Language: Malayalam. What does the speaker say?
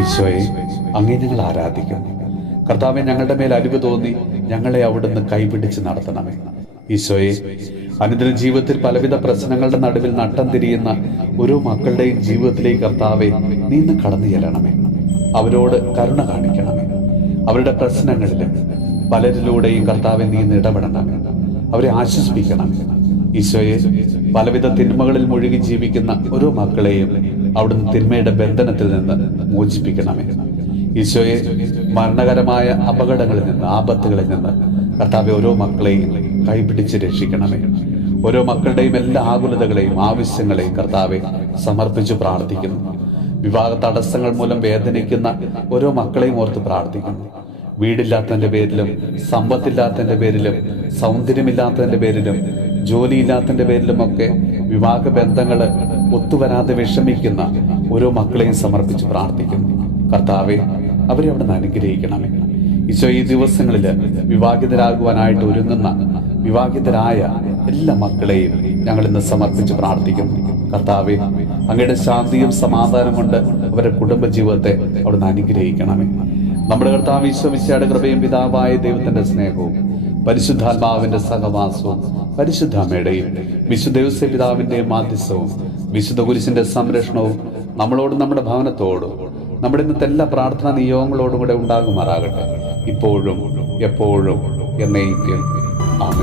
ഈശോയെ, അങ്ങേ ഞങ്ങൾ ആരാധിക്കുന്നു. കർത്താവെ, ഞങ്ങളുടെ മേൽ അലിവ് തോന്നി ഞങ്ങളെ അവിടുന്ന് കൈപിടിച്ച് നടത്തണമേ. ഈശോയെ, അനുദിന ജീവിതത്തിൽ പലവിധ പ്രശ്നങ്ങളുടെ നടുവിൽ നട്ടം തിരിയുന്ന ഓരോ മക്കളുടെയും ജീവിതത്തിലേക്ക് കർത്താവെ, നീ ഇന്ന് കടന്നു ചെല്ലണമേ. അവരോട് കരുണ കാണിക്കണമേ. അവരുടെ പ്രശ്നങ്ങളിൽ പലരിലൂടെയും കർത്താവെ, നീ ഇന്ന് ഇടപെടണമേ. അവരെ ആശ്വസിപ്പിക്കണമേ. ഈശോയെ, പലവിധ തിന്മകളിൽ മുഴുകി ജീവിക്കുന്ന ഓരോ മക്കളെയും അവിടുന്ന് തിന്മയുടെ ബന്ധനത്തിൽ നിന്ന് മോചിപ്പിക്കണമേ. ഈശോയെ, മരണകരമായ അപകടങ്ങളിൽ നിന്ന്, ആപത്തുകളിൽ നിന്ന് കർത്താവെ, ഓരോ മക്കളെയും കൈപിടിച്ച് രക്ഷിക്കണമേ. ഓരോ മക്കളുടെയും എല്ലാ ആകുലതകളെയും ആവശ്യങ്ങളെയും കർത്താവെ സമർപ്പിച്ചു പ്രാർത്ഥിക്കുന്നു. വിവാഹ തടസ്സങ്ങൾ മൂലം വേദനിക്കുന്ന ഓരോ മക്കളെയും ഓർത്ത് പ്രാർത്ഥിക്കുന്നു. വീടില്ലാത്തതിന്റെ പേരിലും, സമ്പത്തില്ലാത്തതിന്റെ പേരിലും, സൗന്ദര്യമില്ലാത്തതിന്റെ പേരിലും, ജോലിയില്ലാത്തതിന്റെ പേരിലുമൊക്കെ വിവാഹ ബന്ധങ്ങൾ ഒത്തുവരാതെ വിഷമിക്കുന്ന ഓരോ മക്കളെയും സമർപ്പിച്ച് പ്രാർത്ഥിക്കുന്നു. കർത്താവെ, അവരെ അവിടെ നിന്ന് അനുഗ്രഹിക്കണമേ. ഈശോ, ഈ ദിവസങ്ങളിൽ വിവാഹിതരാകുവാനായിട്ട് ഒരുങ്ങുന്ന വിവാഹിതരായ എല്ലാ മക്കളെയും ഞങ്ങൾ ഇന്ന് സമർപ്പിച്ച് പ്രാർത്ഥിക്കുന്നു. കർത്താവെ, അങ്ങയുടെ ശാന്തിയും സമാധാനം കൊണ്ട് അവരുടെ കുടുംബജീവിതത്തെ അവിടുന്ന് അനുഗ്രഹിക്കണമേ. നമ്മുടെ കർത്താവ് ഈശോ മിശിഹായുടെ കൃപയും പിതാവായ ദൈവത്തിന്റെ സ്നേഹവും പരിശുദ്ധാത്മാവിന്റെ സഹവാസവും പരിശുദ്ധ അമ്മയുടെയും വിശുദ്ധ ഔസേപ്പ് പിതാവിന്റെയും മാധ്യസ്ഥവും വിശുദ്ധ കുരിശിന്റെ സംരക്ഷണവും നമ്മളോടും നമ്മുടെ ഭവനത്തോടും നമ്മുടെ ഇന്നത്തെ എല്ലാ പ്രാർത്ഥനാ നിയോഗങ്ങളോടും കൂടെ ഉണ്ടാകുമാറാകട്ടെ, ഇപ്പോഴും എപ്പോഴും എന്നേക്കും.